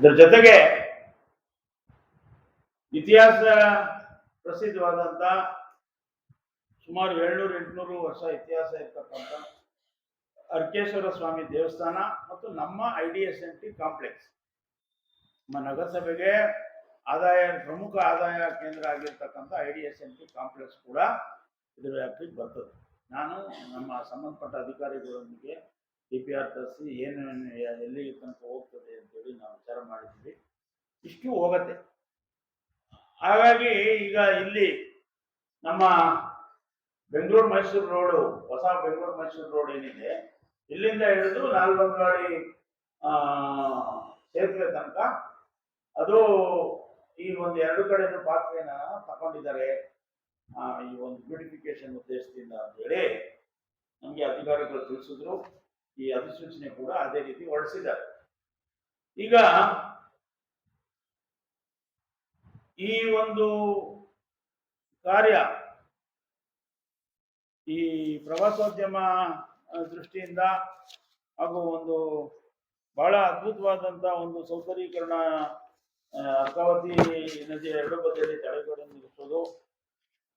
ಇದರ ಜೊತೆಗೆ ಇತಿಹಾಸ ಪ್ರಸಿದ್ಧವಾದಂಥ ಸುಮಾರು 700-800 ವರ್ಷ ಇತಿಹಾಸ ಇರ್ತಕ್ಕಂಥ ಅರ್ಕೇಶ್ವರ ಸ್ವಾಮಿ ದೇವಸ್ಥಾನ ಮತ್ತು ನಮ್ಮ IDSNT ಕಾಂಪ್ಲೆಕ್ಸ್ ನಮ್ಮ ನಗರಸಭೆಗೆ ಪ್ರಮುಖ ಆದಾಯ ಕೇಂದ್ರ ಆಗಿರ್ತಕ್ಕಂಥ IDSNT ಕಾಂಪ್ಲೆಕ್ಸ್ ಕೂಡ ಇದರ ವ್ಯಾಪ್ತಿಗೆ ಬರ್ತದೆ. ನಾನು ನಮ್ಮ ಸಂಬಂಧಪಟ್ಟ ಅಧಿಕಾರಿಗಳೊಂದಿಗೆ DPR ತರಿಸಿ ಏನೇನು ಎಲ್ಲಿ ತನಕ ಹೋಗ್ತದೆ ಅಂತೇಳಿ ನಾವು ವಿಚಾರ ಮಾಡಿದ್ವಿ. ಇಷ್ಟು ಹೋಗತ್ತೆ. ಹಾಗಾಗಿ ಈಗ ಇಲ್ಲಿ ನಮ್ಮ ಬೆಂಗಳೂರು ಮೈಸೂರು ರೋಡು, ಹೊಸ ಬೆಂಗಳೂರು ಮೈಸೂರು ರೋಡ್ ಏನಿದೆ, ಇಲ್ಲಿಂದ ಹಿಡಿದು ನಾಲ್ಬಂಗಾಡಿ ಸೇತುವೆ ತನಕ ಅದು ಈ ಒಂದು 2 ಕಡೆನೂ ಪಾತ್ರೆನ ತಗೊಂಡಿದ್ದಾರೆ ಈ ಒಂದು ಬ್ಯೂಟಿಫಿಕೇಶನ್ ಉದ್ದೇಶದಿಂದ ಅಂತೇಳಿ ನಮಗೆ ಅಧಿಕಾರಿಗಳು ತಿಳಿಸಿದ್ರು. ಈ ಅಧಿಸೂಚನೆ ಕೂಡ ಅದೇ ರೀತಿ ಹೊರಡಿಸಿದ್ದಾರೆ. ಈಗ ಈ ಒಂದು ಕಾರ್ಯ ಈ ಪ್ರವಾಸೋದ್ಯಮ ದೃಷ್ಟಿಯಿಂದ ಹಾಗೂ ಒಂದು ಬಹಳ ಅದ್ಭುತವಾದಂಥ ಒಂದು ಸೌಂದರೀಕರಣ, ಅರ್ಕಾವತಿ ನದಿಯ 2 ಬದಿಯಲ್ಲಿ ತಡೆಗೋಡೆ ನಿರ್ಮಿಸುವುದು,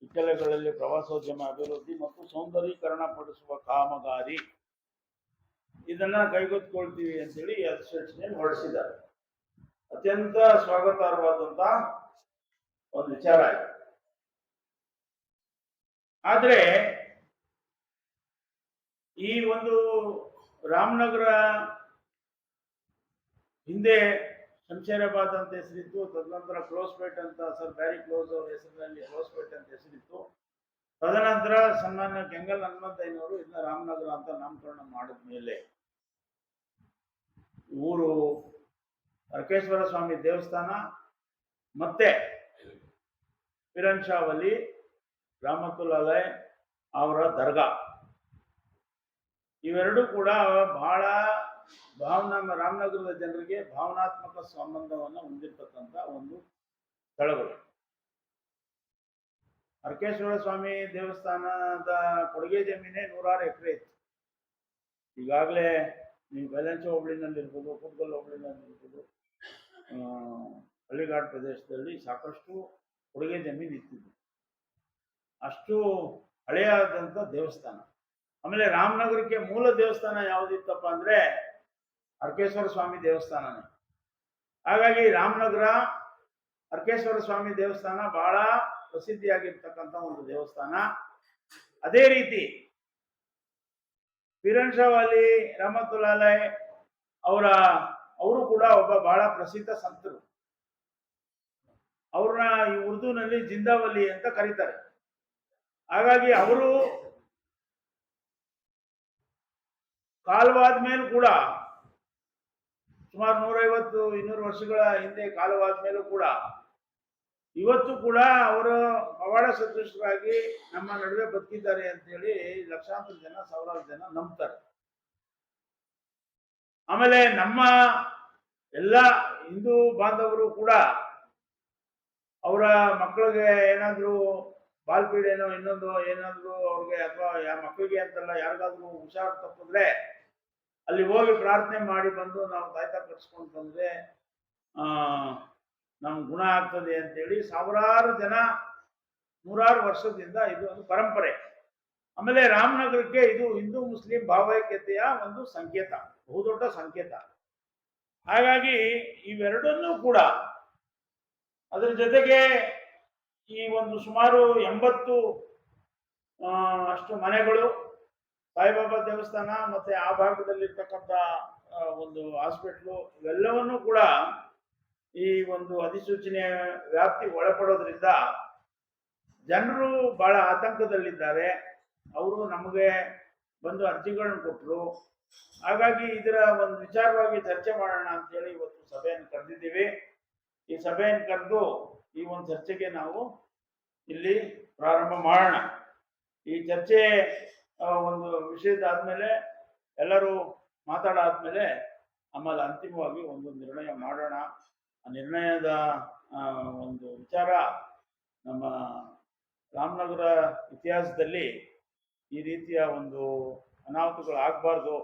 ಇಕ್ಕೆಲಗಳಲ್ಲಿ ಪ್ರವಾಸೋದ್ಯಮ ಅಭಿವೃದ್ಧಿ ಮತ್ತು ಸೌಂದರೀಕರಣ ಪಡಿಸುವ ಕಾಮಗಾರಿ ಇದನ್ನ ಕೈಗೆತ್ತಿಕೊಳ್ತೀವಿ ಅಂತೇಳಿ ಅಧಿಸೂಚನೆ ಹೊರಡಿಸಿದ್ದಾರೆ. ಅತ್ಯಂತ ಸ್ವಾಗತಾರ್ಹವಾದಂತ ಒಂದು ವಿಚಾರ ಇದೆ. ಆದ್ರೆ ಈ ಒಂದು ರಾಮನಗರ ಹಿಂದೆ ಶಂಷೇರಾಬಾದ್ ಅಂತ ಹೆಸರಿತ್ತು, ತದನಂತರ ಕ್ಲೋಸ್ಪೇಟ್ ಅಂತ ಸರ್ ಬ್ಯಾರಿ ಕ್ಲೋಸ್ ಅವರ ಹೆಸರಿನಲ್ಲಿ ಕ್ಲೋಸ್ಪೇಟ್ ಅಂತ ಹೆಸರಿತ್ತು. ತದನಂತರ ಸನ್ಮಾನ್ಯ ಕೆಂಗಲ್ ಹನುಮಂತಯ್ಯನವರು ಇದನ್ನ ರಾಮನಗರ ಅಂತ ನಾಮಕರಣ ಮಾಡಿದ ಮೇಲೆ ಊರು ಅರ್ಕೇಶ್ವರ ಸ್ವಾಮಿ ದೇವಸ್ಥಾನ ಮತ್ತೆ ಪಿರನ್ ಶಾ ವಲಿ ರಾಮತುಲ್ಲಾಲೈ ಅವರ ದರ್ಗಾ ಇವೆರಡೂ ಕೂಡ ಬಹಳ ರಾಮನಗರದ ಜನರಿಗೆ ಭಾವನಾತ್ಮಕ ಸಂಬಂಧವನ್ನು ಹೊಂದಿರತಕ್ಕಂಥ ಒಂದು ಸ್ಥಳಗಳು. ಅರ್ಕೇಶ್ವರ ಸ್ವಾಮಿ ದೇವಸ್ಥಾನದ ಕೊಡುಗೆ ಜಮೀನೇ 106 ಎಕರೆ ಇತ್ತು. ಈಗಾಗಲೇ ನೀವು ಬೆಲಂಚ ಹೋಬಳಿನಲ್ಲಿರ್ಬೋದು, ಕುಟ್ಗಲ್ ಹೋಬಳಿನಲ್ಲಿರ್ಬೋದು, ಹಳ್ಳಿಗಾಡು ಪ್ರದೇಶದಲ್ಲಿ ಸಾಕಷ್ಟು ಕೊಡುಗೆ ಜಮೀನು ಇತ್ತಿದ್ದು. ಅಷ್ಟು ಹಳೆಯಾದಂಥ ದೇವಸ್ಥಾನ. ಆಮೇಲೆ ರಾಮನಗರಕ್ಕೆ ಮೂಲ ದೇವಸ್ಥಾನ ಯಾವುದಿತ್ತಪ್ಪ ಅಂದ್ರೆ ಅರ್ಕೇಶ್ವರ ಸ್ವಾಮಿ ದೇವಸ್ಥಾನನೇ. ಹಾಗಾಗಿ ರಾಮನಗರ ಅರ್ಕೇಶ್ವರ ಸ್ವಾಮಿ ದೇವಸ್ಥಾನ ಬಹಳ ಪ್ರಸಿದ್ಧಿಯಾಗಿರ್ತಕ್ಕಂಥ ಒಂದು ದೇವಸ್ಥಾನ. ಅದೇ ರೀತಿ ಪಿರನ್ ಶಾ ವಲಿ ರಹಮತುಲ್ಲಾಲೈ ಅವರು ಕೂಡ ಒಬ್ಬ ಬಹಳ ಪ್ರಸಿದ್ಧ ಸಂತರು. ಅವ್ರನ್ನ ಈ ಉರ್ದುನಲ್ಲಿ ಜಿಂದಾವಲಿ ಅಂತ ಕರೀತಾರೆ. ಹಾಗಾಗಿ ಅವರು ಕಾಲವಾದ ಮೇಲೂ ಕೂಡ ಸುಮಾರು 150-200 ವರ್ಷಗಳ ಹಿಂದೆ ಕಾಲವಾದ ಮೇಲೂ ಕೂಡ ಇವತ್ತು ಕೂಡ ಅವರು ಪವಾಡ ಸದೃಶರಾಗಿ ನಮ್ಮ ನಡುವೆ ಬದುಕಿದ್ದಾರೆ ಅಂತೇಳಿ ಲಕ್ಷಾಂತರ ಜನ, ಸಾವಿರಾರು ಜನ ನಂಬ್ತಾರೆ. ಆಮೇಲೆ ನಮ್ಮ ಎಲ್ಲ ಹಿಂದೂ ಬಾಂಧವರು ಕೂಡ ಅವರ ಮಕ್ಕಳಿಗೆ ಏನಾದ್ರು ಬಾಲ್ಪೀಡೆನೋ ಇನ್ನೊಂದು ಏನಾದ್ರು ಅವ್ರಿಗೆ, ಅಥವಾ ಮಕ್ಕಳಿಗೆ ಅಂತಲ್ಲ ಯಾರಿಗಾದ್ರೂ ಹುಷಾರು ತಪ್ಪಿದ್ರೆ ಅಲ್ಲಿ ಹೋಗಿ ಪ್ರಾರ್ಥನೆ ಮಾಡಿ ಬಂದು ನಾವು ತಾಯ್ತ ಕಟ್ಸ್ಕೊಂಡು ಬಂದ್ರೆ ನಮ್ಗೆ ಗುಣ ಆಗ್ತದೆ ಅಂತೇಳಿ ಸಾವಿರಾರು ಜನ 100 ವರ್ಷದಿಂದ ಇದು ಒಂದು ಪರಂಪರೆ. ಆಮೇಲೆ ರಾಮನಗರಕ್ಕೆ ಇದು ಹಿಂದೂ ಮುಸ್ಲಿಂ ಭಾವೈಕ್ಯತೆಯ ಒಂದು ಸಂಕೇತ, ಬಹುದೊಡ್ಡ ಸಂಕೇತ. ಹಾಗಾಗಿ ಇವೆರಡನ್ನೂ ಕೂಡ, ಅದರ ಜೊತೆಗೆ ಈ ಒಂದು ಸುಮಾರು 80 ಅಷ್ಟು ಮನೆಗಳು, ಸಾಯಿಬಾಬಾ ದೇವಸ್ಥಾನ ಮತ್ತೆ ಆ ಭಾಗದಲ್ಲಿರ್ತಕ್ಕಂಥ ಒಂದು ಹಾಸ್ಪಿಟ್ಲು, ಇವೆಲ್ಲವನ್ನೂ ಕೂಡ ಈ ಒಂದು ಅಧಿಸೂಚನೆ ವ್ಯಾಪ್ತಿ ಒಳಪಡೋದ್ರಿಂದ ಜನರು ಬಹಳ ಆತಂಕದಲ್ಲಿದ್ದಾರೆ. ಅವರು ನಮಗೆ ಬಂದು ಅರ್ಜಿಗಳನ್ನ ಕೊಟ್ಟರು. ಹಾಗಾಗಿ ಇದರ ಒಂದು ವಿಚಾರವಾಗಿ ಚರ್ಚೆ ಮಾಡೋಣ ಅಂತೇಳಿ ಇವತ್ತು ಸಭೆಯನ್ನು ಕರೆದಿದ್ದೀವಿ. ಈ ಸಭೆಯನ್ನು ಕರೆದು ಈ ಒಂದು ಚರ್ಚೆಗೆ ನಾವು ಇಲ್ಲಿ ಪ್ರಾರಂಭ ಮಾಡೋಣ. ಈ ಚರ್ಚೆ ಒಂದು ವಿಷಯದಾದ್ಮೇಲೆ ಎಲ್ಲರೂ ಮಾತಾಡಾದ್ಮೇಲೆ ಆಮೇಲೆ ಅಂತಿಮವಾಗಿ ಒಂದು ನಿರ್ಣಯ ಮಾಡೋಣ. ಆ ನಿರ್ಣಯದ ಒಂದು ವಿಚಾರ, ನಮ್ಮ ರಾಮನಗರ ಇತಿಹಾಸದಲ್ಲಿ ಈ ರೀತಿಯ ಒಂದು ಅನಾಹುತಗಳು ಆಗಬಾರ್ದು,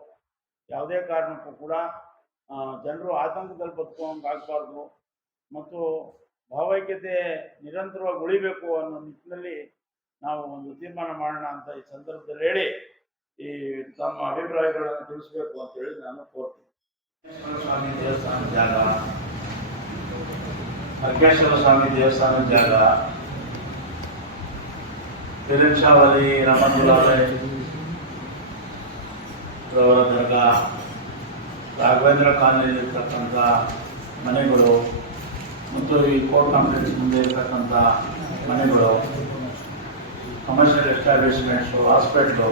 ಯಾವುದೇ ಕಾರಣಕ್ಕೂ ಕೂಡ ಜನರು ಆತಂಕದಲ್ಲಿ ಬದುಕುವಂಗೆ ಆಗಬಾರ್ದು ಮತ್ತು ಭಾವೈಕ್ಯತೆ ನಿರಂತರವಾಗಿ ಉಳಿಬೇಕು ಅನ್ನೋ ನಿಟ್ಟಿನಲ್ಲಿ ನಾವು ಒಂದು ತೀರ್ಮಾನ ಮಾಡೋಣ ಅಂತ ಈ ಸಂದರ್ಭದಲ್ಲಿ ಹೇಳಿ ಈ ತಮ್ಮ ಅಭಿಪ್ರಾಯಗಳನ್ನು ತಿಳಿಸಬೇಕು ಅಂತ ಹೇಳಿ ನಾನು ಕೋರ್ತೀನಿ. ಸ್ವಾಮಿ ದೇವಸ್ಥಾನ ಜಾಗ, ಅರ್ಕೇಶ್ವರ ಸ್ವಾಮಿ ದೇವಸ್ಥಾನ ಜಾಗ, ಪಿರಂಶಾವಲಿ ರಮಣುಲಾರೆ ಅವರ ದರ್ಗಾ, ರಾಘವೇಂದ್ರ ಕಾಲನಿಯಲ್ಲಿರ್ತಕ್ಕಂಥ ಮನೆಗಳು ಮತ್ತು ಈ ಕೋರ್ಟ್ ಕಾಂಪ್ಲೆಕ್ಸ್ ಮುಂದೆ ಇರ್ತಕ್ಕಂಥ ಮನೆಗಳು, ಕಮರ್ಷಿಯಲ್ ಎಸ್ಟಾಬ್ಲಿಷ್ಮೆಂಟ್ಸು, ಹಾಸ್ಪಿಟ್ಲು,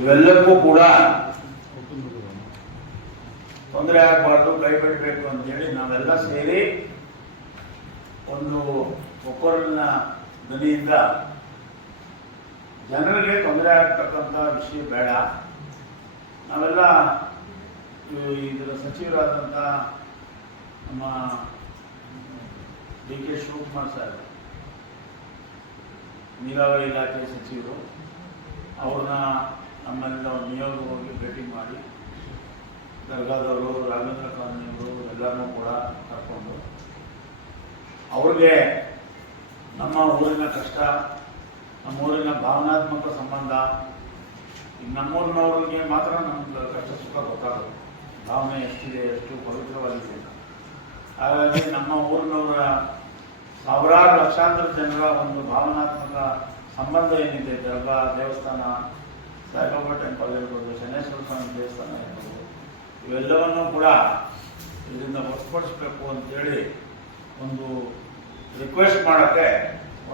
ಇವೆಲ್ಲಕ್ಕೂ ಕೂಡ ತೊಂದರೆ ಆಗಬಾರ್ದು, ಕೈ ಬಿಡಬೇಕು ಅಂತೇಳಿ ನಾವೆಲ್ಲ ಸೇರಿ ಒಂದು ಒಕ್ಕೊರಲಿನ ಧ್ವನಿಯಿಂದ ಜನರಿಗೆ ತೊಂದರೆ ಆಗ್ತಕ್ಕಂಥ ವಿಷಯ ಬೇಡ. ನಾವೆಲ್ಲ ಇದರ ಸಚಿವರಾದಂಥ ನಮ್ಮ ಡಿ ಕೆ ಶಿವಕುಮಾರ್ ಸಾಹೇಬ್, ನೀರಾವರಿ ಇಲಾಖೆ ಸಚಿವರು, ಅವ್ರನ್ನ ನಮ್ಮೆಲ್ಲ ನಿಯೋಗವಾಗಿ ಭೇಟಿ ಮಾಡಿ ದರ್ಗಾದವರು, ರಾಘವೇಂದ್ರ ಕಾಲನಿಯವರು ಎಲ್ಲರನ್ನೂ ಕೂಡ ಕರ್ಕೊಂಡು ಅವ್ರಿಗೆ ನಮ್ಮ ಊರಿನ ಕಷ್ಟ, ನಮ್ಮ ಊರಿನ ಭಾವನಾತ್ಮಕ ಸಂಬಂಧ, ಈಗ ನಮ್ಮೂರಿನವ್ರಿಗೆ ಮಾತ್ರ ನಮ್ಗೆ ಕಷ್ಟ ಸುಖ ಗೊತ್ತಾಗೋದು, ಭಾವನೆ ಎಷ್ಟಿದೆ, ಎಷ್ಟು ಪವಿತ್ರವಾಗಿದೆ. ಹಾಗಾಗಿ ನಮ್ಮ ಊರಿನವರ ಸಾವಿರಾರು ಲಕ್ಷಾಂತರ ಜನರ ಒಂದು ಭಾವನಾತ್ಮಕ ಸಂಬಂಧ ಏನಿದೆ, ದರ್ಗಾ, ದೇವಸ್ಥಾನ, ಸಾಯಿಬಾಬಾ ಟೆಂಪಲ್ ಇರ್ಬೋದು, ಶನೇಶ್ವರ ಸ್ವಾಮಿ ದೇವಸ್ಥಾನ ಇರ್ಬೋದು, ಇವೆಲ್ಲವನ್ನೂ ಕೂಡ ಇದರಿಂದ ಹೊರತುಪಡಿಸ್ಬೇಕು ಅಂತೇಳಿ ಒಂದು ರಿಕ್ವೆಸ್ಟ್ ಮಾಡೋಕ್ಕೆ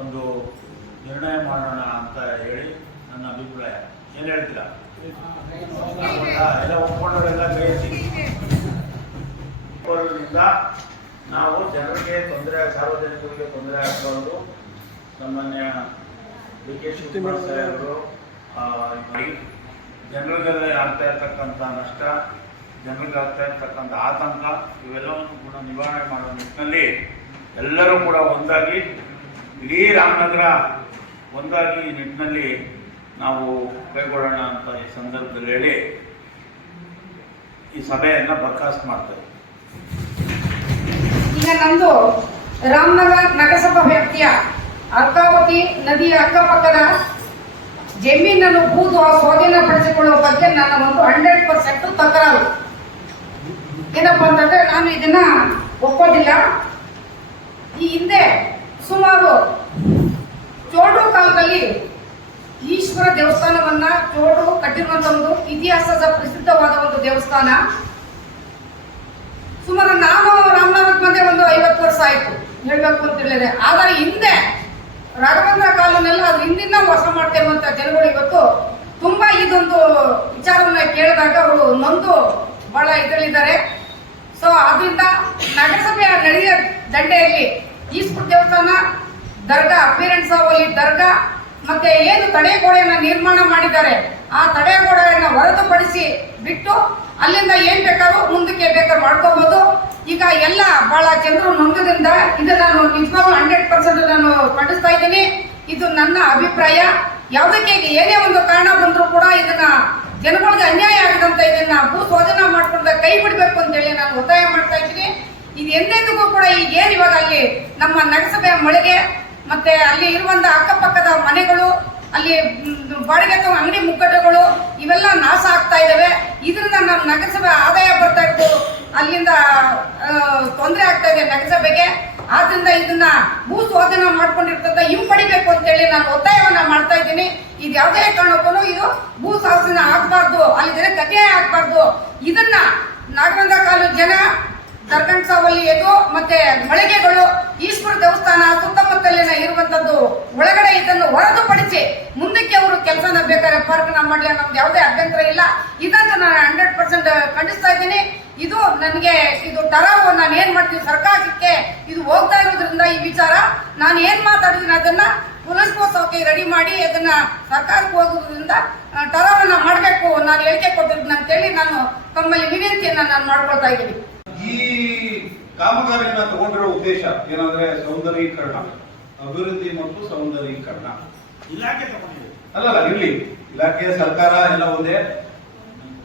ಒಂದು ನಿರ್ಣಯ ಮಾಡೋಣ ಅಂತ ಹೇಳಿ ನನ್ನ ಅಭಿಪ್ರಾಯ. ಏನು ಹೇಳ್ತೀರಾ? ಎಲ್ಲ ಒಪ್ಕೊಂಡವರೆಲ್ಲ ಕೈಯಿಂದ ನಾವು ಜನರಿಗೆ ತೊಂದರೆ, ಸಾರ್ವಜನಿಕರಿಗೆ ತೊಂದರೆ ಆಗಬಾರ್ದು. ಸಾಮಾನ್ಯ ಡಿ ಕೆ ಶಿವಕುಮಾರ್ ಸಾಹೇಬರು ಜನರಿಗೆಲ್ಲ ಆಗ್ತಾ ಇರ್ತಕ್ಕಂಥ ನಷ್ಟ, ಜನರಿಗೆ ಆಗ್ತಾ ಇರ್ತಕ್ಕಂಥ ಆತಂಕ, ಇವೆಲ್ಲವನ್ನು ಕೂಡ ನಿವಾರಣೆ ಮಾಡುವ ನಿಟ್ಟಿನಲ್ಲಿ ಎಲ್ಲರೂ ಕೂಡ ಒಂದಾಗಿ, ಇಡೀ ರಾಮನಗರ ಒಂದಾಗಿ ಈ ನಿಟ್ಟಿನಲ್ಲಿ ನಾವು ಕೈಗೊಳ್ಳೋಣ ಅಂತ ಈ ಸಂದರ್ಭದಲ್ಲಿ ಹೇಳಿ ಈ ಸಭೆಯನ್ನು ಬರ್ಖಾಸ್ತು ಮಾಡ್ತೇವೆ. ಈಗ ನಮ್ಮದು ರಾಮನಗರ ನಗರಸಭಾ ವ್ಯಾಪ್ತಿಯ ಅರ್ಕಾವತಿ ನದಿಯ ಅಕ್ಕಪಕ್ಕದ ಜಮೀನನ್ನು ಸ್ವಾಧೀನಪಡಿಸಿಕೊಳ್ಳುವ ಬಗ್ಗೆ ನನ್ನ ಒಂದು 100% ತಕರಾರು. ಏನಪ್ಪ ಅಂತಂದ್ರೆ ನಾನು ಇದನ್ನ ಒಪ್ಪೋದಿಲ್ಲ. ಈ ಹಿಂದೆ ಸುಮಾರು ಚೋಡು ಕಾಲದಲ್ಲಿ ಈಶ್ವರ ದೇವಸ್ಥಾನವನ್ನ ಚೋಡು ಕಟ್ಟಿರುವಂತ ಒಂದು ಇತಿಹಾಸದ ಪ್ರಸಿದ್ಧವಾದ ಒಂದು ದೇವಸ್ಥಾನ. ಸುಮಾರು ನಾನು ರಾಮನಗರಕ್ಕೆ ಬಂದೆ ಒಂದು 50 ವರ್ಷ ಆಯ್ತು ಹೇಳ್ಬೇಕು ಅಂತ ಹೇಳಿದ್ರೆ. ಆದರೆ ಹಿಂದೆ ರಾಘವೇಂದ್ರ ಕಾಲೋನೆಲ್ಲ ಅದ್ರ ಹಿಂದಿನ ವಾಸ ಮಾಡ್ತಿರುವಂತ ಜನಗಳು ಇವತ್ತು ತುಂಬಾ ಇದೊಂದು ವಿಚಾರವನ್ನ ಕೇಳಿದಾಗ ಅವರು ನೊಂದು ಬಹಳ ಇದರಲ್ಲಿದ್ದಾರೆ. ಸೊ ಅದರಿಂದ ನಗರಸಭೆಯ ನಡೆಯ ದಂಡೆಯಲ್ಲಿ ಈಶ್ವರ ದೇವಸ್ಥಾನ, ದರ್ಗಾ, ಪೀರಂಸಾವಲಿ ದರ್ಗಾ, ಮತ್ತೆ ಏನು ತಡೆಗೋಡೆಯನ್ನ ನಿರ್ಮಾಣ ಮಾಡಿದ್ದಾರೆ ಆ ತಡೆಗೋಡೆಯನ್ನ ಹೊರತುಪಡಿಸಿ ಬಿಟ್ಟು ಅಲ್ಲಿಂದ ಏನ್ ಬೇಕಾದ್ರೂ ಮುಂದಕ್ಕೆ ಬೇಕಾದ್ರೂ ಮಾಡ್ಕೋಬಹುದು. ಈಗ ಎಲ್ಲ ಬಹಳ ಜನರು ನೊಂದದಿಂದ ಇದನ್ನ ನಾನು ನಿಜವಾಗ್ಲೂ 100% ನಾನು ಖಂಡಿಸ್ತಾ ಇದ್ದೀನಿ. ಇದು ನನ್ನ ಅಭಿಪ್ರಾಯ. ಯಾವುದಕ್ಕೆ ಏನೇ ಒಂದು ಕಾರಣ ಬಂದರೂ ಕೂಡ ಇದನ್ನ ಜನಗಳಿಗೆ ಅನ್ಯಾಯ ಆಗಿದಂತ ಇದನ್ನ ಭೂ ಸ್ವಾಧೀನ ಮಾಡ್ಕೊಂಡ ಕೈ ಬಿಡಬೇಕು ಅಂತೇಳಿ ನಾನು ಒತ್ತಾಯ ಮಾಡ್ತಾ ಇದ್ದೀನಿ. ಇದು ಎಂದೆಂದಿಗೂ ಕೂಡ ಈಗ ಏನ್ ಇವಾಗ ಅಲ್ಲಿ ನಮ್ಮ ನಗರಸಭೆಯ ಮಳೆಗೆ ಮತ್ತೆ ಅಲ್ಲಿ ಇರುವಂತ ಅಕ್ಕಪಕ್ಕದ ಮನೆಗಳು, ಅಲ್ಲಿ ಬಾಡಿಗೆ ಅಂಗಡಿ ಮುಗ್ಗಟ್ಟುಗಳು ಇವೆಲ್ಲ ನಾಶ ಆಗ್ತಾ ಇದಾವೆ. ಇದರಿಂದ ನಮ್ಮ ನಗರಸಭೆ ಆದಾಯ ಬರ್ತಾ ಇತ್ತು, ಅಲ್ಲಿಂದ ತೊಂದರೆ ಆಗ್ತಾ ಇದೆ ನಗರಸಭೆಗೆ. ಆದ್ರಿಂದ ಇದನ್ನ ಭೂ ಸ್ವಾಧೀನ ಮಾಡ್ಕೊಂಡಿರ್ತಂತ ಹಿಂಪಡಿಬೇಕು ಅಂತೇಳಿ ನಾನು ಒತ್ತಾಯವನ್ನ ಮಾಡ್ತಾ ಇದ್ದೀನಿ. ಇದು ಯಾವುದೇ ಕಾರಣಕ್ಕೂ ಇದು ಭೂ ಸ್ವಾಧೀನ ಆಗ್ಬಾರ್ದು, ಅಲ್ಲಿ ಜನ ಕಥೆ ಆಗ್ಬಾರ್ದು. ಇದನ್ನ ನಾಗವಂದ ಕಾಲು ಜನ ದರ್ಗಣ್ಸಾವಲ್ಲಿ ಎದು ಮತ್ತೆ ಮಳಿಗೆಗಳು, ಈಶ್ವರ ದೇವಸ್ಥಾನ ಸುತ್ತಮುತ್ತಲಿನ ಇರುವಂತದ್ದು ಒಳಗಡೆ ಇದನ್ನು ಹೊರತುಪಡಿಸಿ ಮುಂದಕ್ಕೆ ಅವರು ಕೆಲಸನ ಬೇಕಾದ್ರೆ ಪಾರ್ಕ್ನ ಮಾಡ್ಲಿ, ನಮ್ದು ಯಾವುದೇ ಅಭ್ಯಂತರ ಇಲ್ಲ. ಇದಂತೂ ನಾನು 100% ಖಂಡಿಸ್ತಾ ಇದ್ದೀನಿ. ಇದು ನನಗೆ ಇದು ಟರಾವ್ ನಾನು ಏನ್ ಮಾಡ್ತೀನಿ ಸರ್ಕಾರಕ್ಕೆ ಇದು ಹೋಗ್ತಾ ಇರೋದ್ರಿಂದ ಈ ವಿಚಾರ ನಾನು ಏನ್ ಮಾತಾಡಿದ್ದೀನಿ ಅದನ್ನ ಪುನಸ್ಕೋತ್ಸವಕ್ಕೆ ರೆಡಿ ಮಾಡಿ ಅದನ್ನ ಸರ್ಕಾರಕ್ಕೆ ಹೋಗೋದ್ರಿಂದ ಟರಾವನ್ನ ಮಾಡಬೇಕು ನಾನು ಹೇಳಿಕೆ ಕೊಟ್ಟಿದ್ದೀನಿ ಅಂತೇಳಿ ನಾನು ತಮ್ಮಲ್ಲಿ ವಿನಂತಿಯನ್ನ ನಾನು ಮಾಡ್ಕೊಳ್ತಾ ಇದ್ದೀನಿ. ಈ ಕಾಮಗಾರಿಯನ್ನ ತಗೊಂಡಿರೋ ಉದ್ದೇಶ ಏನಂದ್ರೆ ಸೌಂದರೀಕರಣ, ಅಭಿವೃದ್ಧಿ ಮತ್ತು ಸೌಂದರೀಕರಣ. ಇಲಾಖೆ ತಗೊಂಡಿದೆ ಅಲ್ಲಲ್ಲ, ಇರ್ಲಿ, ಇಲಾಖೆ ಸರ್ಕಾರ ಎಲ್ಲ ಒಂದೇ.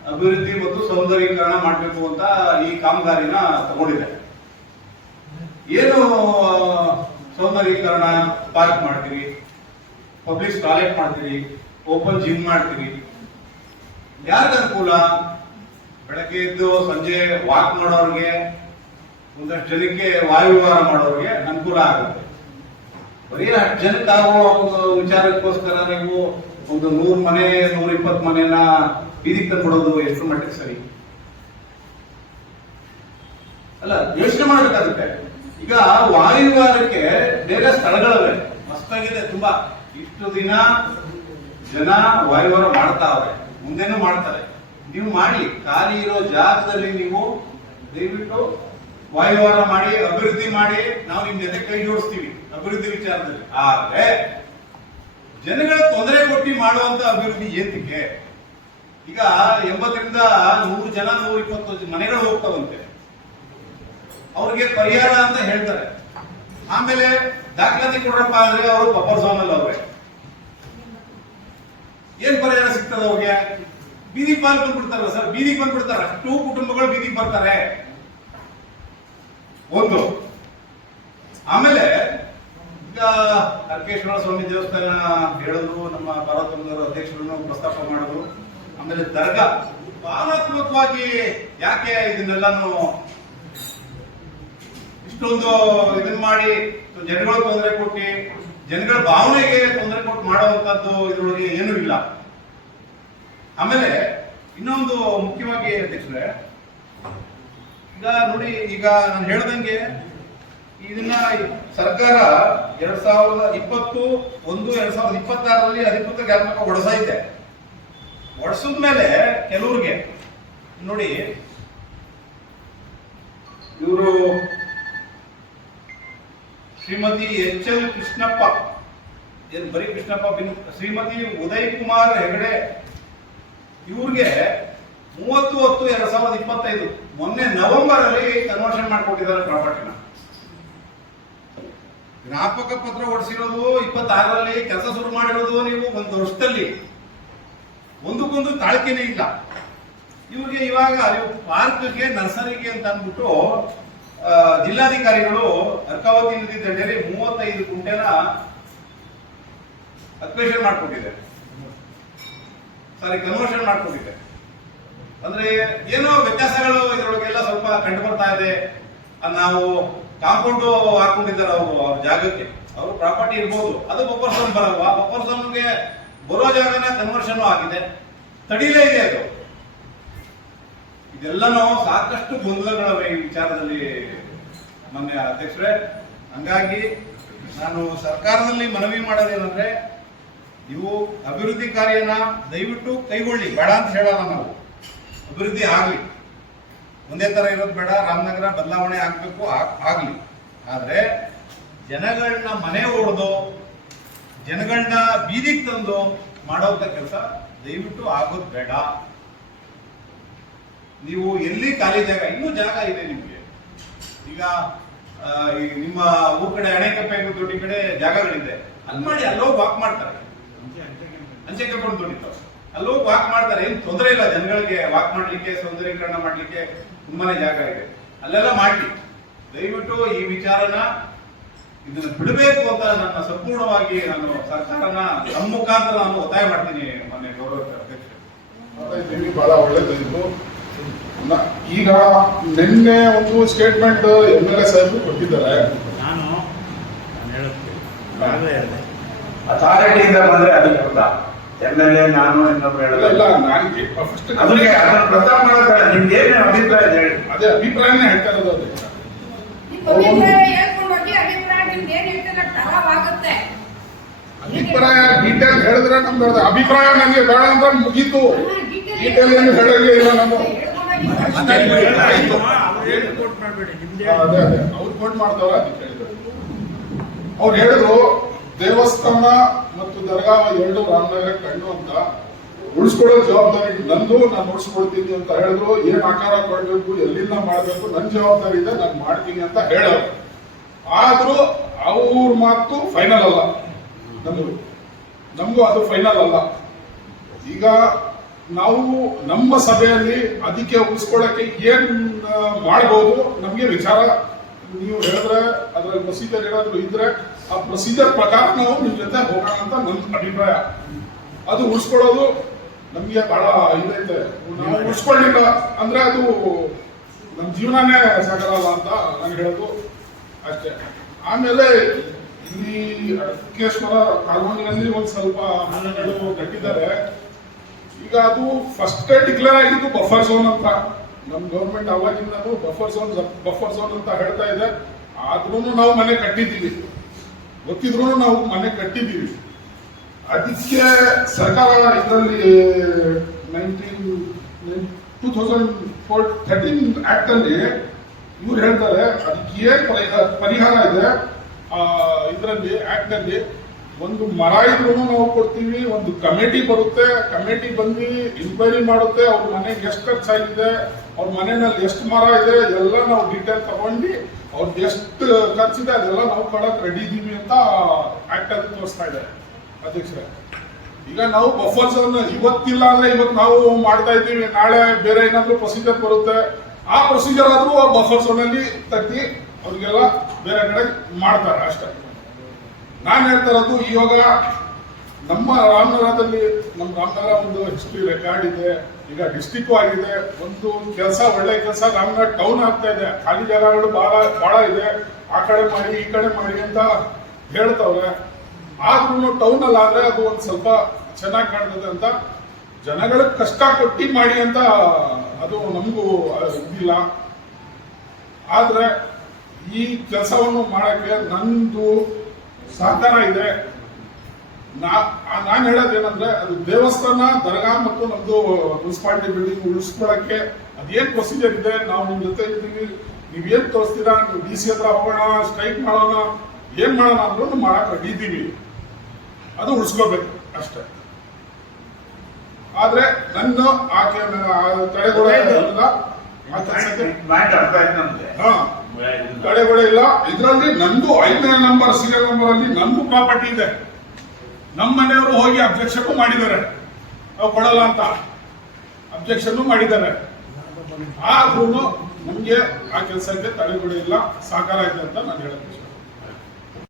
ಅಭಿವೃದ್ಧಿ ಮತ್ತು ಸೌಂದರ್ಯೀಕರಣ ಮಾಡಬೇಕು ಅಂತ ಈ ಕಾಮಗಾರಿನ ತಗೊಂಡಿದೆ. ಏನು ಸೌಂದರ್ಯೀಕರಣ? ಪಾರ್ಕ್ ಮಾಡ್ತೀರಿ, ಪಬ್ಲಿಕ್ ಟಾಯ್ಲೆಟ್ ಮಾಡ್ತೀರಿ, ಓಪನ್ ಜಿಮ್ ಮಾಡ್ತೀರಿ. ಯಾರಿಗೆ ಅನುಕೂಲ? ಬೆಳಗ್ಗೆ ಎದ್ದು ಸಂಜೆ ವಾಕ್ ಮಾಡೋರಿಗೆ, ಒಂದಷ್ಟು ಜನಕ್ಕೆ ವಾಯುವಿಹಾರ ಮಾಡೋರಿಗೆ ಅನುಕೂಲ ಆಗುತ್ತೆ. ಬರೀ 10 ಜನಕ್ಕೆ ಆಗುವ ಒಂದು ವಿಚಾರಕ್ಕೋಸ್ಕರ ನೀವು ಒಂದು 100 ಮನೆ 120 ಮನೆನ ಬೀದಿಗೆ ತಂದ್ಬಿಡೋದು ಎಷ್ಟು ಮಟ್ಟಿಗೆ ಸರಿ? ಅಲ್ಲ, ಯೋಚನೆ ಮಾಡಬೇಕಾಗುತ್ತೆ. ಈಗ ವಾಯುವಿಹಾರಕ್ಕೆ ಬೇರೆ ಸ್ಥಳಗಳವೆ, ಮಸ್ತಾಗಿದೆ ತುಂಬಾ. ಇಷ್ಟು ದಿನ ಜನ ವಾಯುವಿಹಾರ ಮಾಡ್ತಾವ್ರೆ, ಮುಂದೆನೂ ಮಾಡ್ತಾರೆ. ನೀವು ಮಾಡಿ, ಖಾಲಿ ಇರೋ ಜಾಗದಲ್ಲಿ ನೀವು ದಯವಿಟ್ಟು ವಾಯುವಿಹಾರ ಮಾಡಿ, ಅಭಿವೃದ್ಧಿ ಮಾಡಿ. ನಾವು ನಿಮ್ ಜೊತೆ ಕೈ ಜೋಡಿಸ್ತೀವಿ ಅಭಿವೃದ್ಧಿ ವಿಚಾರದಲ್ಲಿ. ಆದ್ರೆ ಜನಗಳ ತೊಂದರೆ ಕೊಟ್ಟು ಮಾಡುವಂತ ಅಭಿವೃದ್ಧಿ ಏತಕ್ಕೆ? ಈಗ 80ರಿಂದ 100 ಜನ 120 ಮನೆಗಳು ಹೋಗ್ತಾವಂತೆ, ಅವ್ರಿಗೆ ಪರಿಹಾರ ಅಂತ ಹೇಳ್ತಾರೆ. ಆಮೇಲೆ ದಾಖಲಾತಿ ಕೊಡ್ರಪ್ಪ ಅಂದ್ರೆ ಅವರು ಬಫರ್ ಝೋನ್ ಅಲ್ಲಿ ಅವ್ರೆ. ಏನ್ ಪರಿಹಾರ ಸಿಗ್ತದ ಅವ್ರಿಗೆ? ಬೀದಿಗೆ ಬಂದ್ಬಿಡ್ತಾರಲ್ಲ ಸರ್, ಬೀದಿಗೆ ಬಂದ್ಬಿಡ್ತಾರೆ. ಅಷ್ಟು ಕುಟುಂಬಗಳು ಬೀದಿಗೆ ಬರ್ತಾರೆ. ಒಂದು. ಆಮೇಲೆ ಈಗ ಅರ್ಕೇಶ್ವರ ಸ್ವಾಮಿ ದೇವಸ್ಥಾನ ಹೇಳಿದ್ರು, ನಮ್ಮ ಭಾರತದ ಅಧ್ಯಕ್ಷರನ್ನು ಪ್ರಸ್ತಾಪ ಮಾಡಿದ್ರು. ಆಮೇಲೆ ದರ್ಗಾ ಭಾವನಾತ್ಮಕವಾಗಿ ಯಾಕೆ ಇದನ್ನೆಲ್ಲಾನು ಇಷ್ಟೊಂದು ಇದನ್ನ ಮಾಡಿ ಜನಗಳು ತೊಂದರೆ ಕೊಟ್ಟು, ಜನಗಳ ಭಾವನೆಗೆ ತೊಂದರೆ ಕೊಟ್ಟು ಮಾಡುವಂತದ್ದು ಇದ್ರೊಳಗೆ ಏನೂ ಇಲ್ಲ. ಆಮೇಲೆ ಇನ್ನೊಂದು ಮುಖ್ಯವಾಗಿ ಅಧ್ಯಕ್ಷರೇ, ಈಗ ನೋಡಿ, ಈಗ ನಾನು ಹೇಳ್ದಂಗೆ ಇದನ್ನ ಸರ್ಕಾರ 2020-1-2026 ಅಧಿಕೃತ ಜ್ಞಾಪಕ ಹೊಡೆಸೈತೆ. ಹೊಡೆಸಿದ್ಮೇಲೆ ಕೆಲವ್ರಿಗೆ ನೋಡಿ, ಇವರು ಶ್ರೀಮತಿ HL ಕೃಷ್ಣಪ್ಪ, ಏನ್ ಬರೀ ಕೃಷ್ಣಪ್ಪ, ಶ್ರೀಮತಿ ಉದಯ್ ಕುಮಾರ್ ಹೆಗಡೆ, ಇವ್ರಿಗೆ 30/10/2025 ಮೊನ್ನೆ ನವೆಂಬರ್ ಅಲ್ಲಿ ಕನ್ವರ್ಷನ್ ಮಾಡ್ಕೊಟ್ಟಿದ್ದಾರೆ ಪ್ರಾಪರ್ಟಿನ. ಜ್ಞಾಪಕ ಪತ್ರ ಹೊಡಿಸಿರೋದು 26ರಲ್ಲಿ, ಕೆಲಸ ಶುರು ಮಾಡಿರೋದು ನೀವು 1 ವರ್ಷದಲ್ಲಿ. ಒಂದಕ್ಕೊಂದು ತಾಳ್ಕೆನೇ ಇಲ್ಲ ಇವ್ರಿಗೆ. ಇವಾಗ ಪಾರ್ಕ್ಗೆ, ನರ್ಸರಿಗೆ ಅಂತ ಅಂದ್ಬಿಟ್ಟು ಜಿಲ್ಲಾಧಿಕಾರಿಗಳು ಅರ್ಕಾವತಿ ನದಿ ದಂಡೆಯಲ್ಲಿ 35 ಗುಂಟೆನ ಅಕ್ವೇಷನ್ ಮಾಡ್ಕೊಟ್ಟಿದೆ, ಸಾರಿ ಕನ್ವರ್ಷನ್ ಮಾಡ್ಕೊಟ್ಟಿದೆ. ಅಂದ್ರೆ ಏನೋ ವ್ಯತ್ಯಾಸಗಳು ಇದರೊಳಗೆಲ್ಲ ಸ್ವಲ್ಪ ಕಂಡು ಬರ್ತಾ ಇದೆ. ನಾವು ಕಾಂಪೌಂಡ್ ಹಾಕೊಂಡಿದ್ದಾರೆ ಅವರು, ಅವ್ರ ಜಾಗಕ್ಕೆ ಅವ್ರ ಪ್ರಾಪರ್ಟಿ ಇರ್ಬೋದು, ಅದು ಬಫರ್ ಝೋನ್ ಬರಲ್ವಾ? ಬಫರ್ ಝೋನ್ಗೆ ಬರೋ ಜಾಗನ ಕನ್ವರ್ಷನ್ ಆಗಿದೆ, ತಡಿಲೇ ಇದೆ ಅದು. ಇದೆಲ್ಲನೂ ಸಾಕಷ್ಟು ಗೊಂದಲಗಳವೆ ಈ ವಿಚಾರದಲ್ಲಿ ಮಾನ್ಯ ಅಧ್ಯಕ್ಷರೇ. ಹಂಗಾಗಿ ನಾನು ಸರ್ಕಾರದಲ್ಲಿ ಮನವಿ ಮಾಡೋದೇನಂದ್ರೆ, ನೀವು ಅಭಿವೃದ್ಧಿ ಕಾರ್ಯನ ದಯವಿಟ್ಟು ಕೈಗೊಳ್ಳಿ, ಬೇಡ ಅಂತ ಹೇಳಲ್ಲ ನಾವು. ಅಭಿವೃದ್ಧಿ ಆಗ್ಲಿ, ಒಂದೇ ತರ ಇರೋದು ಬೇಡ, ರಾಮನಗರ ಬದಲಾವಣೆ ಆಗ್ಬೇಕು, ಆಗ್ಲಿ. ಆದ್ರೆ ಜನಗಳನ್ನ ಮನೆ ಹೊಡೆದು, ಜನಗಳನ್ನ ಬೀದಿಗೆ ತಂದು ಮಾಡೋಂಥ ಕೆಲಸ ದಯವಿಟ್ಟು ಆಗೋದು ಬೇಡ. ನೀವು ಎಲ್ಲಿ ಖಾಲಿ ಜಾಗ, ಇನ್ನೂ ಜಾಗ ಇದೆ ನಿಮ್ಗೆ. ಈಗ ನಿಮ್ಮ ಊರ್ ಕಡೆ ಅಣೆಕಪ್ಪೆ ದೊಡ್ಡಿ ಕಡೆ ಜಾಗಗಳಿದೆ, ಅಲ್ಲಿ ಮಾಡಿ, ಅಲ್ಲೋಗಿ ವಾಕ್ ಮಾಡ್ತಾರೆ. ಅಂಚೆ ಕೆಂಪು ದೊಡ್ಡಿತ್ತು, ಅಲ್ಲೋಗಿ ವಾಕ್ ಮಾಡ್ತಾರೆ, ಏನ್ ತೊಂದರೆ ಇಲ್ಲ ಜನಗಳಿಗೆ. ವಾಕ್ ಮಾಡ್ಲಿಕ್ಕೆ, ಸೌಂದರ್ಯೀಕರಣ ಮಾಡ್ಲಿಕ್ಕೆ ತುಂಬಾನೇ ಜಾಗ ಇದೆ, ಅಲ್ಲೆಲ್ಲ ಮಾಡ್ಲಿ. ದಯವಿಟ್ಟು ಈ ವಿಚಾರನ ಇದನ್ನ ಬಿಡಬೇಕು ಅಂತ ನನ್ನ ಸಂಪೂರ್ಣವಾಗಿ ನಾನು ಸರ್ಕಾರನ ನಮ್ಮ ಮುಖಾಂತರ ನಾನು ಒತ್ತಾಯ ಮಾಡ್ತೀನಿ. ಮೊನ್ನೆ ಗೌರವ ಅಧ್ಯಕ್ಷ ಬಹಳ ಒಳ್ಳೇದಾಯಿತು. ಈಗ ನಿನ್ನೆ ಒಂದು ಸ್ಟೇಟ್ಮೆಂಟ್ MLA ಸಾಹೇಬ್ ಕೊಟ್ಟಿದ್ದಾರೆ. ನಾನು ಹೇಳುತ್ತೇನೆ, ಅಥಾರಿಟಿಯಿಂದ ಬಂದ್ರೆ ಅಧಿಕೃತ. MLA ನಾನು ಇನ್ನೊಬ್ರು ಇಲ್ಲ, ಅದಕ್ಕೆ ಅದನ್ನ ಪ್ರಸ್ತಾಪ ಮಾಡೋದಲ್ಲ. ನಿಮ್ಗೆ ಏನೇ ಅಭಿಪ್ರಾಯ ಹೇಳಿ. ಅದೇ ಅಭಿಪ್ರಾಯನೇ ಹೇಳ್ತಾ ಇರೋದು. ಅದೇ ಅಭಿಪ್ರಾಯ ಡೀಟೇಲ್ ಹೇಳಿದ್ರೆ ನಮ್ದು ಅಭಿಪ್ರಾಯ ನನಗೆ ಬೇಡ ಅಂದ್ರೆ ಮುಗೀತು. ಡೀಟೇಲ್ ಏನು ಹೇಳಂಗೆ ಇಲ್ಲ ನಾನು. ಅದೇ ಅವ್ರು ಕೋಟ್ ಮಾಡ್ತಾರ. ಅದಕ್ಕೆ ಹೇಳಿದ್ರು, ಅವ್ರು ಹೇಳಿದ್ರು ದೇವಸ್ಥಾನ ಮತ್ತು ದರ್ಗಾ 2 ರಾಮನಗರ ಕಣ್ಣು ಅಂತ ಉಳಿಸ್ಕೊಳ್ಳೋ ಜವಾಬ್ದಾರಿ ನಂದು, ನಾನು ಉಳಿಸ್ಕೊಳ್ತೀನಿ ಅಂತ ಹೇಳಿದ್ರು. ಏನ್ ಆಕಾರ ಕೊಡ್ಬೇಕು, ಎಲ್ಲಿಂದ ಮಾಡ್ಬೇಕು, ನನ್ನ ಜವಾಬ್ದಾರಿ ಇದೆ, ನಾನು ಮಾಡ್ತೀನಿ ಅಂತ ಹೇಳೋರು. ಆದ್ರೂ ಅವ್ರ ಮಾತು ಫೈನಲ್ ಅಲ್ಲ, ನಮಗೂ ಅದು ಫೈನಲ್ ಅಲ್ಲ. ಈಗ ನಾವು ನಮ್ಮ ಸಭೆಯಲ್ಲಿ ಅದಕ್ಕೆ ಉಳಿಸ್ಕೊಳ್ಳಕ್ಕೆ ಏನ್ ಮಾಡ್ಬೋದು ನಮ್ಗೆ ವಿಚಾರ ನೀವು ಹೇಳಿದ್ರೆ ಅದ್ರ ಪ್ರೊಸೀಜರ್ ಏನಾದ್ರು ಇದ್ರೆ ಆ ಪ್ರೊಸೀಜರ್ ಪ್ರಕಾರ ನಾವು ನಿಮ್ ಜೊತೆ ಹೋಗೋಣ ಅಂತ ನನ್ನ ಅಭಿಪ್ರಾಯ. ಅದು ಉಳಿಸ್ಕೊಳ್ಳೋದು ನಮ್ಗೆ ಬಹಳ ಇದೈತೆ. ನಾವು ಉಳಿಸ್ಕೊಳ್ಳಿಲ್ಲ ಅಂದ್ರೆ ಅದು ನಮ್ಮ ಜೀವನನೇ ಸಾಕಲ್ಲ ಅಂತ ನಾನು ಹೇಳೋದು ಅಷ್ಟೇ. ಆಮೇಲೆ ಇಲ್ಲಿ ಅಡಕೇಶ್ವರ ಕಾಲೋನಿಯಲ್ಲಿ ಒಂದ್ ಸ್ವಲ್ಪ ಮನೆಗಳು ಕಟ್ಟಿದ್ದಾರೆ. ಈಗ ಅದು ಫಸ್ಟ್ ಡಿಕ್ಲೇರ್ ಆಗಿದ್ದು ಬಫರ್ ಝೋನ್ ಅಂತ. ನಮ್ಮ ಗೌರ್ಮೆಂಟ್ ಅವಾಗಿಂದನೂ ಬಫರ್ ಝೋನ್ ಅಂತ ಹೇಳ್ತಾ ಇದೆ. ಆದ್ರೂ ನಾವು ಮನೆ ಕಟ್ಟಿದ್ದೀವಿ, ಗೊತ್ತಿದ್ರು ನಾವು ಮನೆ ಕಟ್ಟಿದ್ದೀವಿ. ಅದಕ್ಕೆ ಸರ್ಕಾರ ಇದರಲ್ಲಿ 2013 ಆಕ್ಟ್ ಅಲ್ಲಿ ಇವ್ರು ಹೇಳ್ತಾರೆ ಅದಕ್ಕೆ ಏನ್ ಪರಿಹಾರ ಇದೆ ಇದರಲ್ಲಿ ಆಕ್ಟ್ ಅಲ್ಲಿ. ಒಂದು ಮರ ಇದ್ರೂ ನಾವು ಕೊಡ್ತೀವಿ, ಒಂದು ಕಮಿಟಿ ಬರುತ್ತೆ, ಕಮಿಟಿ ಬಂದು ಇನ್ಕ್ವೈರಿ ಮಾಡುತ್ತೆ, ಅವ್ರ ಮನೆಗೆ ಎಷ್ಟು ಖರ್ಚಾಗಿದೆ, ಅವ್ರ ಮನೆಯಲ್ಲಿ ಎಷ್ಟು ಮರ ಇದೆ ಎಲ್ಲ ನಾವು ಡೀಟೇಲ್ ತಗೊಂಡು ಅವ್ರಿಗೆ ಎಷ್ಟು ಖರ್ಚಿದೆ ಅದೆಲ್ಲ ನಾವು ಕೊಡಕ್ ರೆಡಿ ಇದೀವಿ ಅಂತ ಆಕ್ಟ್ ಅಲ್ಲಿ ತೋರಿಸ್ತಾ ಇದೆ ಅಧ್ಯಕ್ಷರೇ. ಈಗ ನಾವು ಬಫರ್ ಝೋನ್ ಇವತ್ತಿಲ್ಲ ಅಂದ್ರೆ ಇವತ್ತು ನಾವು ಮಾಡ್ತಾ ಇದ್ದೀವಿ, ನಾಳೆ ಬೇರೆ ಏನಾದ್ರು ಪ್ರೊಸೀಜರ್ ಬರುತ್ತೆ, ಆ ಪ್ರೊಸೀಜರ್ ಆದ್ರೂ ಆ ಬಫರ್ ಝೋನ್ ಅಲ್ಲಿ ತಗ್ಗಿ ಅವ್ರಿಗೆಲ್ಲ ಬೇರೆ ಕಡೆ ಮಾಡ್ತಾರೆ ಅಷ್ಟೇ. ನಾನು ಹೇಳ್ತಾ ಇರೋದು ಇವಾಗ ನಮ್ಮ ರಾಮನಗರದಲ್ಲಿ, ನಮ್ಮ ರಾಮನಗರ ಒಂದು ಹಿಸ್ಟ್ರಿ ರೆಕಾರ್ಡ್ ಇದೆ, ಈಗ ಡಿಸ್ಟಿಕ್ ಆಗಿದೆ, ಒಂದು ಕೆಲಸ ಒಳ್ಳೆ ಕೆಲಸ ರಾಮನಗರ ಟೌನ್ ಆಗ್ತಾ ಇದೆ, ಖಾಲಿ ಜಾಗಗಳು ಬಹಳ ಇದೆ, ಆ ಕಡೆ ಮಾಡಿ ಈ ಕಡೆ ಮಾಡಿ ಅಂತ ಹೇಳ್ತವ್ರೆ. ಆದ್ರೂ ಟೌನ್ ಅಲ್ಲಿ ಆದ್ರೆ ಅದು ಒಂದ್ ಸ್ವಲ್ಪ ಚೆನ್ನಾಗಿ ಕಾಣ್ತದೆ ಅಂತ ಜನಗಳಿಗೆ ಕಷ್ಟ ಕೊಟ್ಟಿ ಮಾಡಿ ಅಂತ ಅದು ನಮಗೂ ಇದಿಲ್ಲ. ಆದ್ರೆ ಈ ಕೆಲಸವನ್ನು ಮಾಡಕ್ಕೆ ನಂದು ಸಹಕಾರ ಇದೆ. ನಾನು ಹೇಳೋದೇನಂದ್ರೆ ಅದು ದೇವಸ್ಥಾನ, ದರ್ಗಾ ಮತ್ತು ನಮ್ದು ಮುನ್ಸಿಪಾಲಿಟಿ ಬಿಲ್ಡಿಂಗ್ ಉಳಿಸ್ಕೊಳಕ್ಕೆ ಅದೇನ್ ಪ್ರೊಸೀಜರ್ ಇದೆ, ನಾವು ನಿಮ್ ಜೊತೆ ಇದ್ದೀವಿ, ನೀವೇನ್ ತೋರಿಸ್ತೀರಾ, ನೀವು DC ಹತ್ರ ಹೋಗೋಣ, ಸ್ಟ್ರೈಕ್ ಮಾಡೋಣ, ಏನ್ ಮಾಡೋಣ ಅಂದ್ರೂ ಮಾಡಕ್ ರೆಡಿ ಇದ್ದೀವಿ. ಅದು ಉಳಿಸ್ಕೋಬೇಕು ಅಷ್ಟೇ. ಆದ್ರೆ ನನ್ನ ಆಕೆ ತಡೆಗೋಡೆ ತಡೆಗೋಡೆ ಇಲ್ಲ. ಇದರಲ್ಲಿ ನಂದು 5ನೇ ನಂಬರ್ ಸೀರಿಯಲ್ ನಂಬರ್ ಅಲ್ಲಿ ನಂದು ಪ್ರಾಪರ್ಟಿ ಇದೆ. ನಮ್ಮ ಮನೆಯವರು ಹೋಗಿ ಅಬ್ಜೆಕ್ಷನ್ ಮಾಡಿದ್ದಾರೆ, ನಾವು ಕೊಡಲ್ಲ ಅಂತ ಅಬ್ಜೆಕ್ಷನ್ ಮಾಡಿದ್ದಾರೆ. ಆದ್ರೂ ನಮ್ಗೆ ಆ ಕೆಲಸಕ್ಕೆ ತಡೆಗೋಡೆ ಇಲ್ಲ, ಸಹಕಾರ ಇದೆ ಅಂತ ನಾನು ಹೇಳಕ್ಕೆ